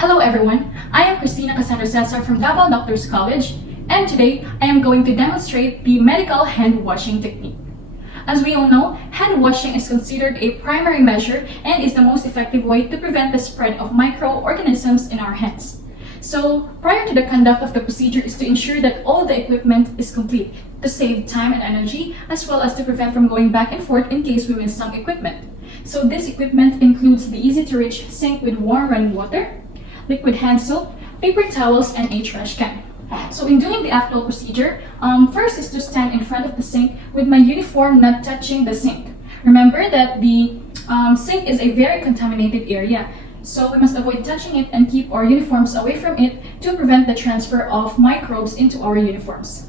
Hello everyone, I am Christina Cassandra Cesar from Davao Doctors College, and today I am going to demonstrate the medical hand washing technique. As we all know, hand washing is considered a primary measure and is the most effective way to prevent the spread of microorganisms in our hands. So, prior to the conduct of the procedure is to ensure that all the equipment is complete, to save time and energy, as well as to prevent from going back and forth in case we miss some equipment. So this equipment includes the easy-to-reach sink with warm running water, liquid hand soap, paper towels, and a trash can. So in doing the actual procedure, first is to stand in front of the sink with my uniform not touching the sink. Remember that the sink is a very contaminated area, so we must avoid touching it and keep our uniforms away from it to prevent the transfer of microbes into our uniforms.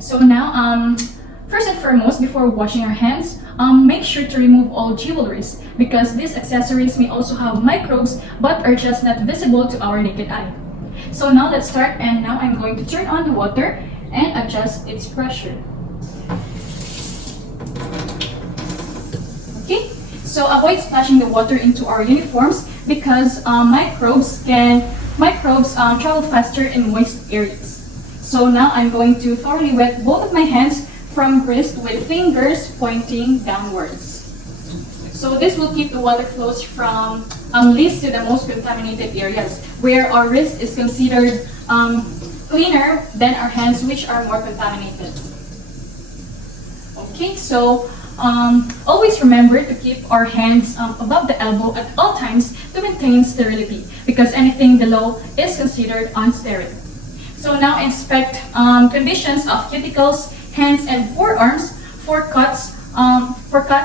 So now, first and foremost, before washing our hands, make sure to remove all jewelries because these accessories may also have microbes but are just not visible to our naked eye. So now let's start, and now I'm going to turn on the water and adjust its pressure. Okay, so avoid splashing the water into our uniforms because microbes travel faster in moist areas. So now I'm going to thoroughly wet both of my hands from wrist with fingers pointing downwards. So this will keep the water flows from least to the most contaminated areas, where our wrist is considered cleaner than our hands, which are more contaminated. Okay, so always remember to keep our hands above the elbow at all times to maintain sterility, because anything below is considered unsterile. So now inspect conditions of cuticles, hands, and forearms for cuts,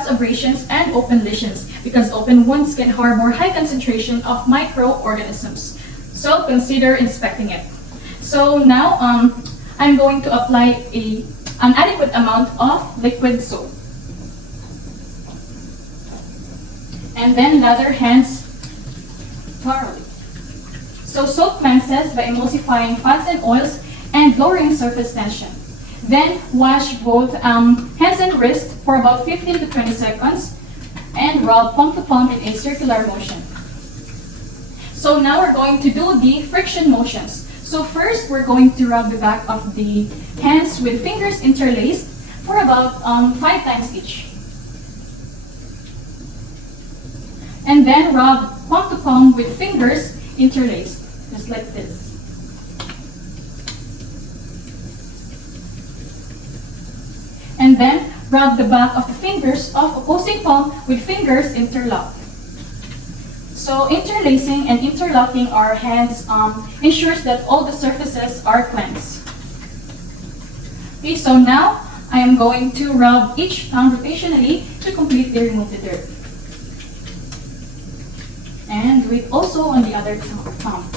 abrasions, and open lesions, because open wounds can harbor high concentration of microorganisms. So consider inspecting it. So now I'm going to apply an adequate amount of liquid soap. And then lather hands thoroughly. So soak cleanses by emulsifying fats and oils and lowering surface tension. Then wash both hands and wrist for about 15 to 20 seconds and rub palm to palm in a circular motion. So now we're going to do the friction motions. So first we're going to rub the back of the hands with fingers interlaced for about 5 times each. And then rub palm to palm with fingers interlaced, just like this. And then rub the back of the fingers of opposing palm with fingers interlocked. So interlacing and interlocking our hands ensures that all the surfaces are cleansed. Okay, so now I am going to rub each thumb rotationally to completely remove the dirt. And do it also on the other thumb.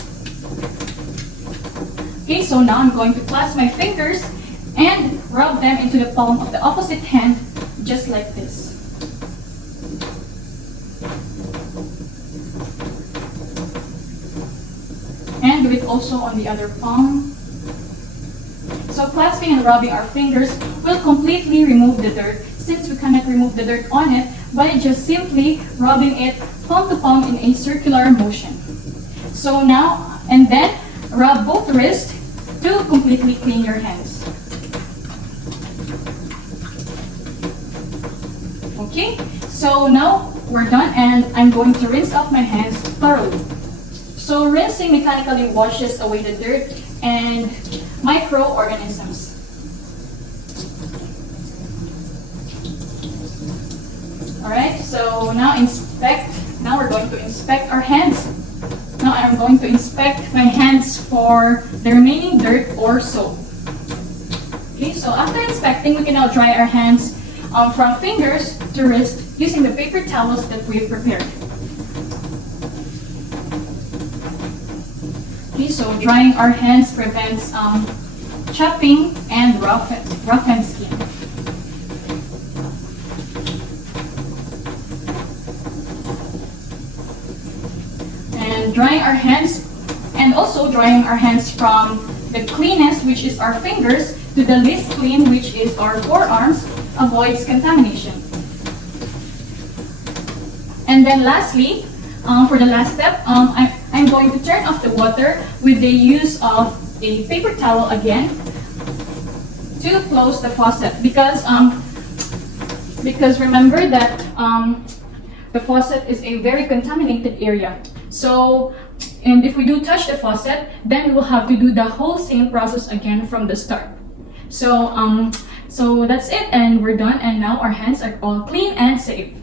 Okay, so now I'm going to clasp my fingers and rub them into the palm of the opposite hand, just like this. And do it also on the other palm. So clasping and rubbing our fingers will completely remove the dirt, since we cannot remove the dirt on it by just simply rubbing it palm to palm in a circular motion. So now, and then rub both wrists to completely clean your hands. Okay, so now we're done, and I'm going to rinse off my hands thoroughly. So rinsing mechanically washes away the dirt and microorganisms. Alright, so now we're going to inspect our hands. Now I'm going to inspect my hands for the remaining dirt or soap. Okay, so after inspecting, we can now dry our hands from fingers to wrist using the paper towels that we've prepared. Okay, so drying our hands prevents chapping and roughened skin. And drying our hands, and also drying our hands from the cleanest, which is our fingers, to the least clean, which is our forearms, avoids contamination. And then lastly, for the last step, I'm going to turn off the water with the use of a paper towel again to close the faucet because remember that the faucet is a very contaminated area. So, and if we do touch the faucet, then we will have to do the whole same process again from the start. So, so that's it, and we're done, and now our hands are all clean and safe.